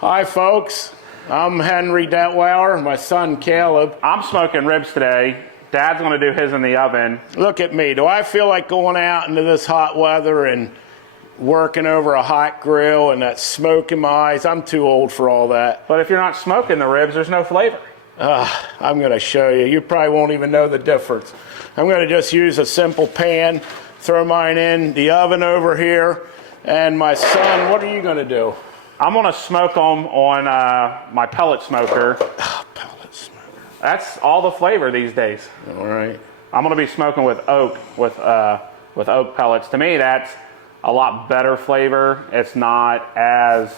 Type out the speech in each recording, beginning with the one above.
Hi folks, I'm Henry Detweiler, my son Caleb. I'm smoking ribs today. Dad's gonna do his in the oven. Look at me, do I feel like going out into this hot weather and working over a hot grill and that smoke in my eyes? I'm too old for all that. But if you're not smoking the ribs, there's no flavor. I'm gonna show you. You probably won't even know the difference. I'm gonna just use a simple pan, throw mine in the oven over here, and my son, what are you gonna do? I'm gonna smoke them on my pellet smoker. Pellet smoker. That's all the flavor these days. All right. I'm gonna be smoking with oak, with oak pellets. To me, that's a lot better flavor. It's not as...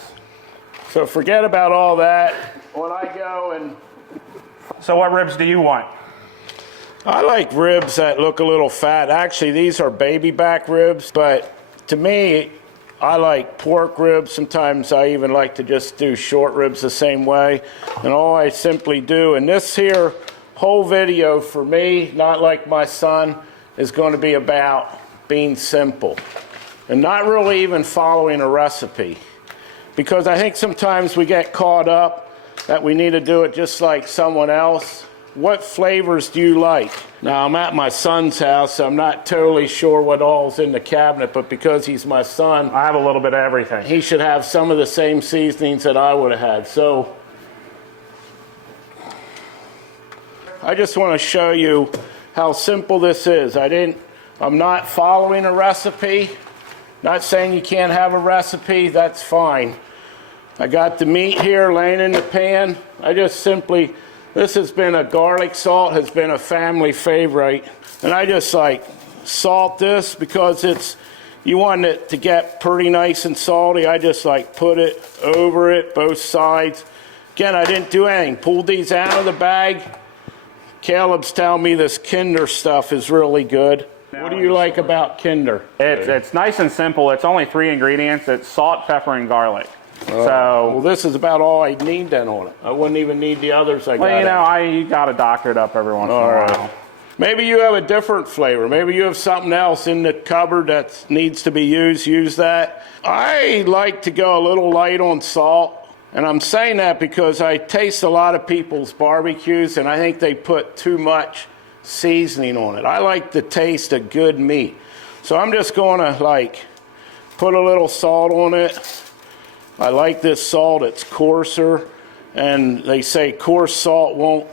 So forget about all that. When I go and... So what ribs do you want? I like ribs that look a little fat. Actually, these are baby back ribs, but to me, I like pork ribs. Sometimes I even like to just do short ribs the same way. And all I simply do, and this here whole video for me, not like my son, is going to be about being simple and not really even following a recipe. Because I think sometimes we get caught up that we need to do it just like someone else. What flavors do you like? Now, I'm at my son's house, so I'm not totally sure what all's in the cabinet, but because he's my son, I have a little bit of everything. he should have some of the same seasonings that I would have had. So I just want to show you how simple this is. I'm not following a recipe. Not saying you can't have a recipe, that's fine. I got the meat here laying in the pan. I just simply, this has been a garlic salt, has been a family favorite. And I just like salt this because you want it to get pretty nice and salty. I just like put it over it, both sides. Again, I didn't do anything. Pulled these out of the bag. Caleb's telling me this Kinder stuff is really good. What do you like about Kinder? It's nice and simple. It's only 3 ingredients. It's salt, pepper, and garlic. Well, this is about all I need then on it. I wouldn't even need the others I got. Well, you got to doctor it up every once in a while. Maybe you have a different flavor. Maybe you have something else in the cupboard that needs to be used. Use that. I like to go a little light on salt. And I'm saying that because I taste a lot of people's barbecues and I think they put too much seasoning on it. I like the taste of good meat. So I'm just going to like put a little salt on it. I like this salt, it's coarser, and they say coarse salt won't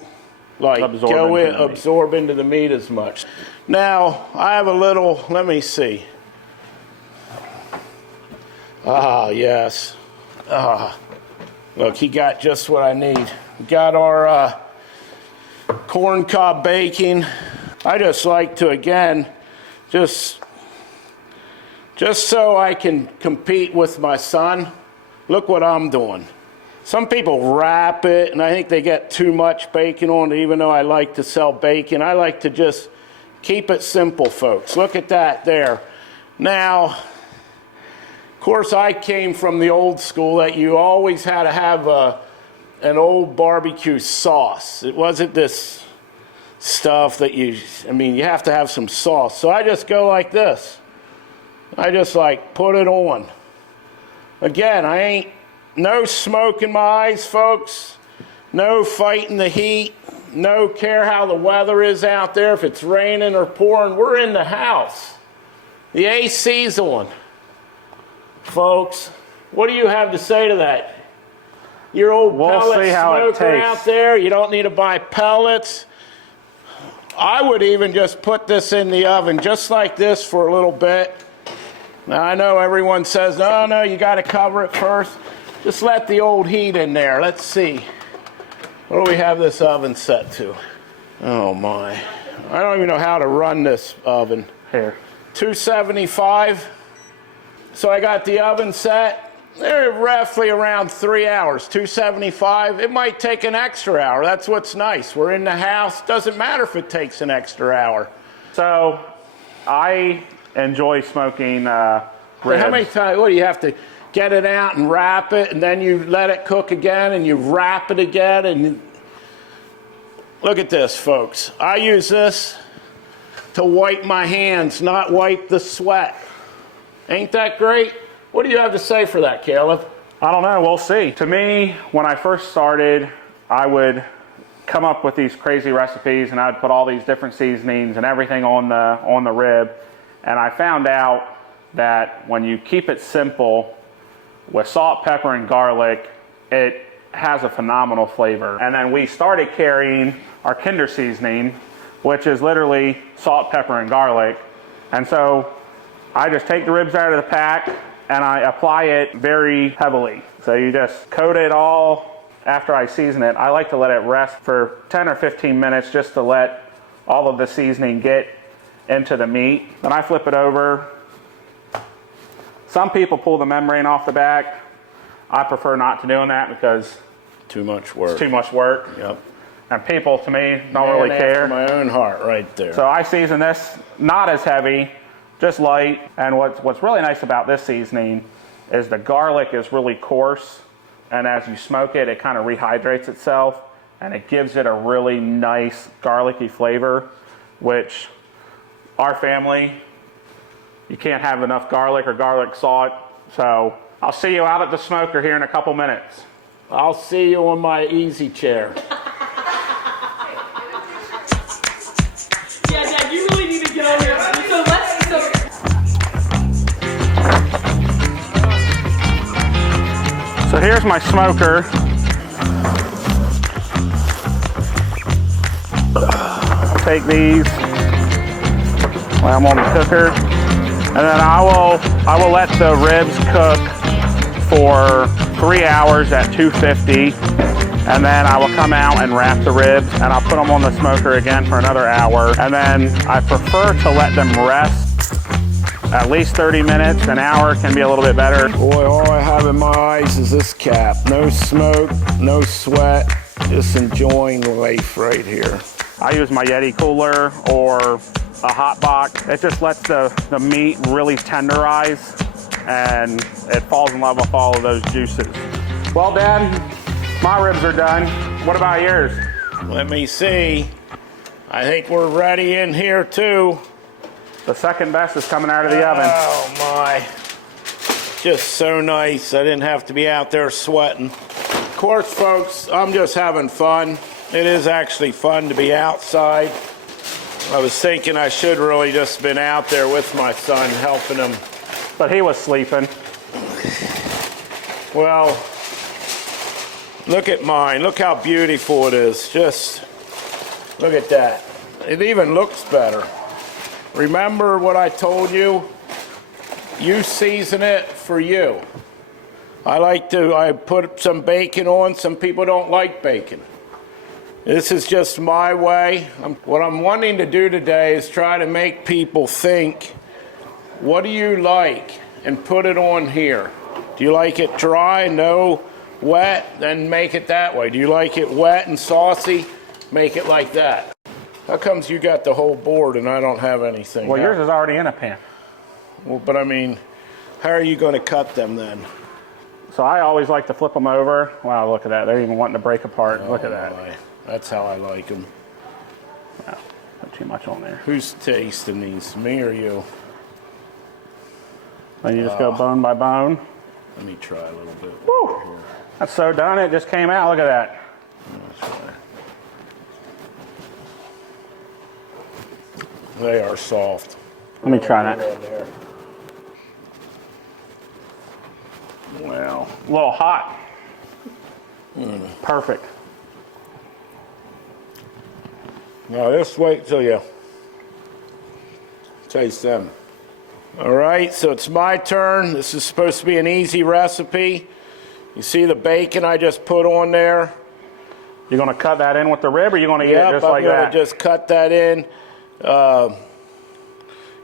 like absorb into the meat as much. Now, I have a little, let me see. Yes. Look, he got just what I need. We got our corn cob bacon. I just like to, again, just so I can compete with my son. Look what I'm doing. Some people wrap it, and I think they get too much bacon on it, even though I like to sell bacon. I like to just keep it simple, folks. Look at that there. Now, of course, I came from the old school that you always had to have an old barbecue sauce. It wasn't this stuff that you have to have some sauce. So I just go like this. I just like put it on. Again, no smoke in my eyes, folks. No fighting the heat. No care how the weather is out there. If it's raining or pouring, we're in the house. The AC's on. Folks, what do you have to say to that? Your old pellet smoker out there, you don't need to buy pellets. I would even just put this in the oven just like this for a little bit. Now, I know everyone says, no, you got to cover it first. Just let the old heat in there. Let's see. What do we have this oven set to? Oh, my. I don't even know how to run this oven. Here. 275. So I got the oven set. They're roughly around 3 hours, 275. It might take an extra hour. That's what's nice. We're in the house. Doesn't matter if it takes an extra hour. So I enjoy smoking ribs. How many times? What do you have to get it out and wrap it, and then you let it cook again, and you wrap it again, and look at this, folks. I use this to wipe my hands, not wipe the sweat. Ain't that great? What do you have to say for that, Caleb? I don't know, we'll see. To me, when I first started, I would come up with these crazy recipes and I'd put all these different seasonings and everything on the rib. And I found out that when you keep it simple with salt, pepper, and garlic, it has a phenomenal flavor. And then we started carrying our Kinder seasoning, which is literally salt, pepper, and garlic. And so I just take the ribs out of the pack and I apply it very heavily. So you just coat it all after I season it. I like to let it rest for 10 or 15 minutes just to let all of the seasoning get into the meat. Then I flip it over. Some people pull the membrane off the back. I prefer not to doing that because Too much work. it's too much work. Yep. And people, to me, don't really Man care. after my own heart right there. So I season this not as heavy, just light. And what's really nice about this seasoning is the garlic is really coarse. And as you smoke it, it kind of rehydrates itself. And it gives it a really nice garlicky flavor, which our family, you can't have enough garlic or garlic salt. So I'll see you out at the smoker here in a couple minutes. I'll see you on my easy chair. Yeah, Dad, you really need to get over here. So So here's my smoker. I'll take these while I'm on the cooker, and then I will let the ribs cook for 3 hours at 250, and then I will come out and wrap the ribs, and I'll put them on the smoker again for another hour, and then I prefer to let them rest at least 30 minutes. An hour can be a little bit better. Boy, all I have in my eyes is this cap. No smoke, no sweat, just enjoying life right here. I use my Yeti cooler or a hot box. It just lets the meat really tenderize and it falls in love with all of those juices. Well, Dad, my ribs are done. What about yours? Let me see. I think we're ready in here too. The second best is coming out of the oven. Oh my. Just so nice. I didn't have to be out there sweating. Of course, folks, I'm just having fun. It is actually fun to be outside. I was thinking I should really just been out there with my son, helping him. But he was sleeping. Well, look at mine. Look how beautiful it is. Just look at that. It even looks better. Remember what I told you? You season it for you. I put some bacon on. Some people don't like bacon. This is just my way. What I'm wanting to do today is try to make people think, what do you like? And put it on here. Do you like it dry, no wet? Then make it that way. Do you like it wet and saucy? Make it like that. How comes you got the whole board and I don't have anything? Well, yours is already in a pan. Well, but I mean, how are you going to cut them then? So I always like to flip them over. Wow, look at that. They're even wanting to break apart. Look at that. My, that's how I like them. Wow, not too much on there. Who's tasting these, me or you? Then you just go bone by bone. Let me try a little bit. Woo! That's so done. It just came out. Look at that. They are soft. Let me try that. There. Well, a little hot. Perfect. Now just wait till you taste them. All right, so it's my turn. This is supposed to be an easy recipe. You see the bacon I just put on there? You're going to cut that in with the rib, or you're going to eat it just like I'm that? gonna just cut that in.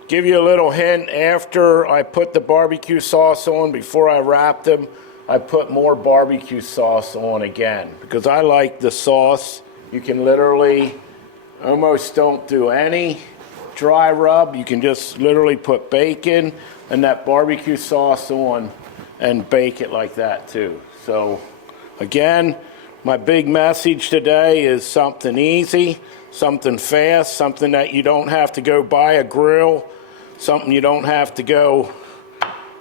Give you a little hint, after I put the barbecue sauce on, before I wrap them, I put more barbecue sauce on again because I like the sauce. You can literally almost don't do any dry rub. You can just literally put bacon and that barbecue sauce on and bake it like that too. So again, my big message today is something easy, something fast, something that you don't have to go buy a grill, something you don't have to go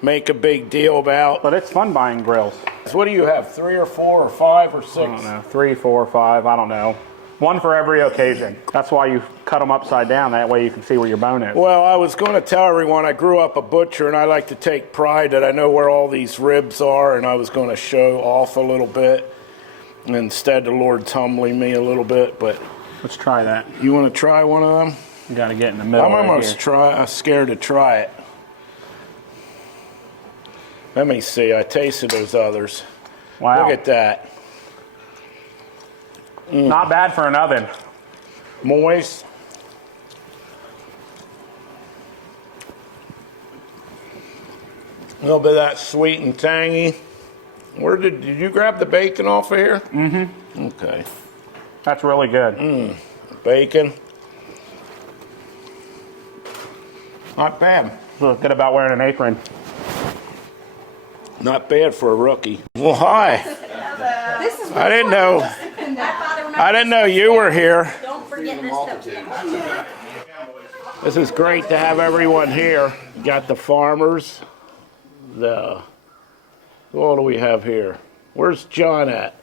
make a big deal about. But it's fun buying grills. What do you have, 3 or 4 or 5 or 6? I don't know, 3, 4, 5, I don't know. One for every occasion. That's why you cut them upside down. That way you can see where your bone is. Well, I was going to tell everyone I grew up a butcher, and I like to take pride that I know where all these ribs are, and I was going to show off a little bit. And instead, the Lord's humbling me a little bit, but Let's try that. you want to try one of them? You got to get in the middle. I'm right almost here. I'm scared to try it. Let me see. I tasted those others. Wow. Look at that. Not bad for an oven. Moist. A little bit of that sweet and tangy. Where did you grab the bacon off of here? Mm-hmm. Okay. That's really good. Bacon. Not bad. Feel good about wearing an apron. Not bad for a rookie. Well, hi. This is I didn't know. I didn't know you were here. Don't forget this stuff. This is great to have everyone here. Got the farmers. Who all do we have here? Where's John at?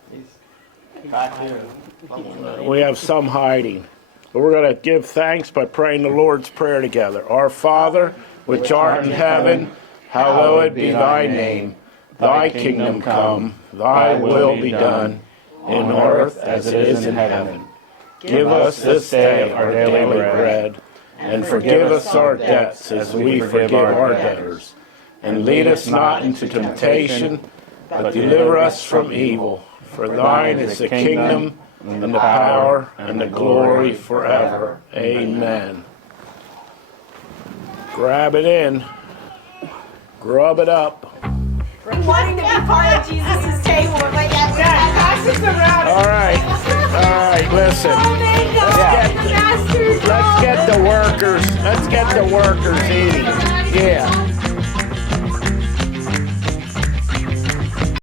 We have some hiding. But we're going to give thanks by praying the Lord's Prayer together. Our Father, which art in heaven, hallowed be thy name. Thy kingdom come, thy will be done, in earth as it is in heaven. Give us this day our daily bread, and forgive us our debts as we forgive our debtors. And lead us not into temptation, but deliver us from evil. For thine is the kingdom, and the power, and the glory forever. Amen. Grab it in. Grub it up. Wanting to be part of Jesus' table. All right, listen. Let's get the workers. Let's get the workers eating. Yeah.